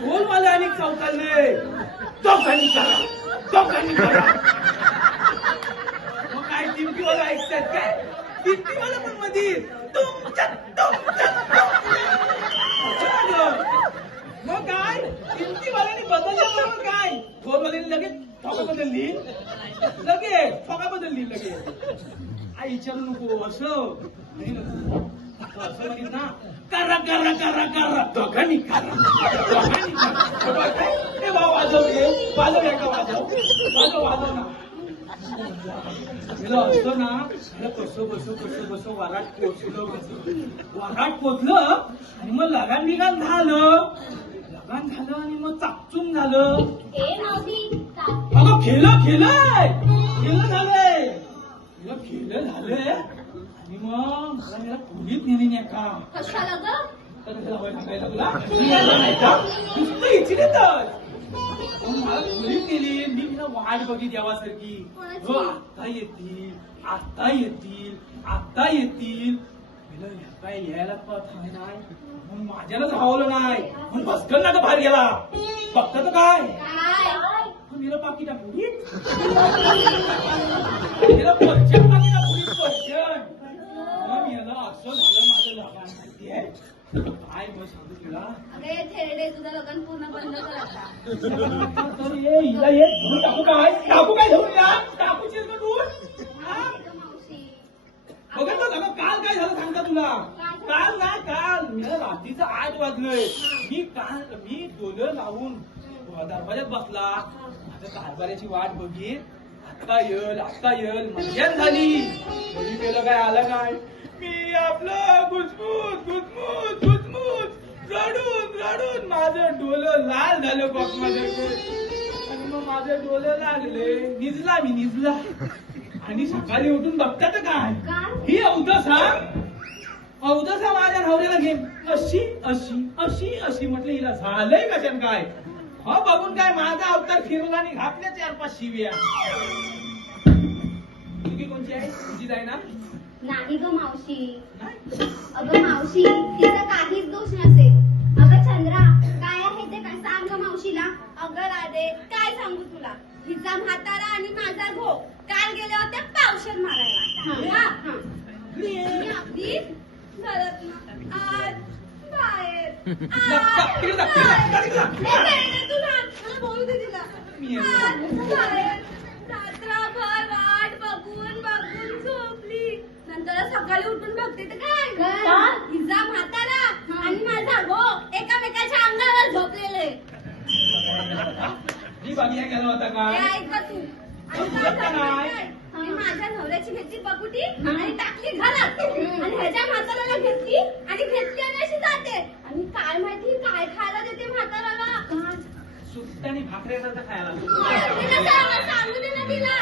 ढोलवाले आणि चौकाले चौकांनी करा चौकांनी करा. मग काय टिमकीवाला ऐकतात काय? टिमकीवाला पण मध्ये मग काय टिमकीवाल्याने बदलल्याबरोबर काय ढोलवाल्याने लगेच ठोका बदलली लगेच ठोका बदलली लगेच. आई विचारू नको असं नाही नको असं म्हणील ना करा करा करा करा दोघांनी करा दोघांनी करा. हे वाजव रे वाजव एका वाजव वाजव वाजव ना तिला असतं ना कसं कसं वराट पोचलं वराट पोचलं आणि मग लगान बिगान झालं आणि मग चापचून झालं. अगं खेळ झालंय आणि मग मला मला खोलीत नेली नाही का कशाला ग? मला खोलीत नेली मी तिला वाट बघी देवासारखी आता येतील आता येतील आता येतील काय यायला थांबे नाही म्हणून माझ्यालाच हवलं नाही म्हणून भस्कन ना बाहेर गेला फक्त तर काय मेरा पाकिटा पुढीत मेरा पर्शन पाकिटा पुढीत पर्शन मग याला असं झालं माझं लग्न माहितीये काय मग सांगू तुला अरे थेरडे तुझं लग्न पूर्ण बंद कर आता. हिला हे धुवून टाकू काय धुवून या टाकूची का दूध बघा ना काल काय झालं सांगता तुला काल मला रात्रीचं 8 वाजलंय मी डोलं लावून दरवाज्यात बसला माझ्या कारभाराची वाट बघीत आता येल मध्यान झाली घरी गेलं काय आलं काय मी आपलं घुसमूस रडून माझं डोलं लाल झालं बघ माझं आणि मग माझं डोलं लागले निजला आणि सकाळी उठून बघता तर काय ही अवदसा माझ्या नवऱ्याला घेऊन अशी म्हटलं हिला झालंय कशान काय हो बघून काय माझा अवतार फिरवला आणि घातल्या 4-5 शिव्या. मुलगी कोणची आहे तुझी आहे ना? नाही ग मावशी. अगं मावशी तिचा काहीच दोष नसेल. अगं चंद्रा काय आहे ते काय सांग ग मावशीला. अगं राधे काय सांगू तुला हिचा म्हातारा आणि माझा घो काल गेले होते पावशेर मारायला. अगदी घरात आज बाहेर बोलू दे तिला रात्रभर वाट बघून झोपली नंतर सकाळी उठून बघते तर काय हिचा म्हातारा आणि माझा गो एकामेकाच्या अंगावर झोपलेले. गेला होता का ऐक तू मी माझ्या नवऱ्याची घेतली पकुटी आणि टाकली घरात आणि ह्याच्या म्हाताराला घेतली आणि अशी जाते आणि काय माहिती काय खायला देते म्हाताराला सुट्ट आणि भाकऱ्या खायला सांगू दे ना तिला.